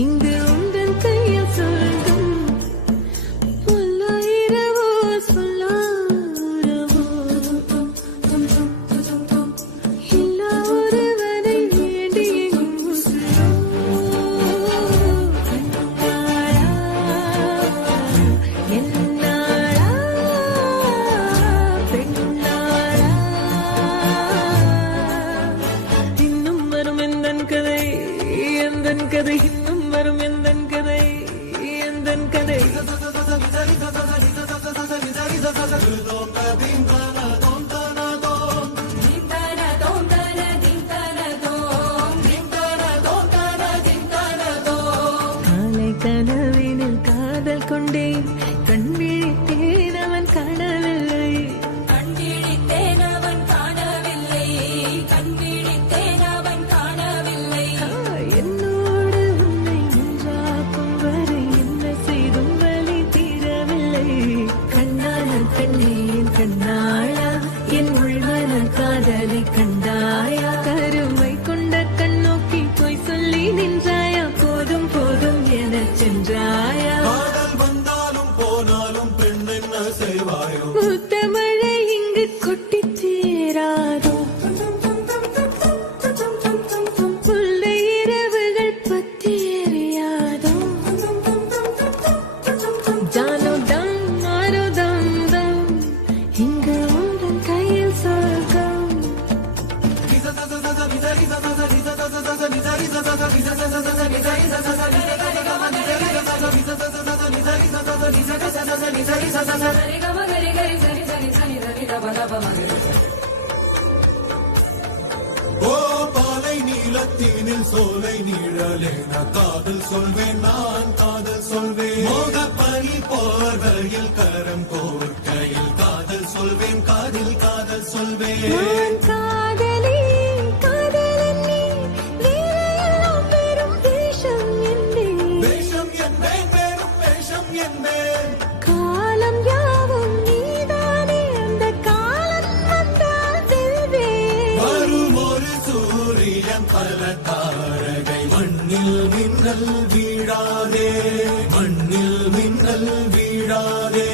இங்கு உந்தன் கையில் சொர்க்கம் இரவோ சொல்லாரவோ எல்லா ஒருவனை வேண்டி என்னாளா பெண்ணாளா இன்னும் வரும் எந்தன் கதை எந்தன் கதை இன்னும் வரும் எந்தன் கதை எந்தன் கதை காலை கனவினில் காதல் கொண்டேன் கண் விழித்தேன் அவன் காணவில்லை என்னோடு உன்னை ஒன்றாக்கும் வரை என்ன செய்தும் வலி தீரவில்லை கண்ணான கண்ணே என் கண்ணாளா என் உள்மன காதலை கண்டாயா கருமை கொண்ட கண்ணோக்கி போய் சொல்லி நின்றாயா போதும் போதும் என சென்றாயா வந்தாலும் போனாலும் பெண் என்ன செய்வாயோ முத்தமழை இங்கு கொட்டி தீராதோ புல்லை இரவுகள் பத்தி எறியாதோ ஜானோ தம் மாரோ தம் தம் இங்கு உந்தன் கையில் சொர்க்கம் ஓ பாலை நீலத்தீனில் சோலை நீழலேன காதல் சொல்வேன் நான் காதல் சொல்வேன் மோகப்பனி போர்வையில் கரம் கோர்க்கையில் காதல் சொல்வேன் காதில் காதல் சொல்வேன் நான் காதலி காதலன் நீ வேறையெல்லாம் பெரும் வேஷம் என்பேன் வேஷம் என்பேன் வெறும் வேஷம் என்பேன் காலம் யாவும் நீதானே அந்த காலம் வந்தால் வெல்வேன் வரும் ஒரு சூரியன் பல தாரகை மண்ணில் மின்னல் வீழாதே மண்ணில் மின்னல் வீழாதே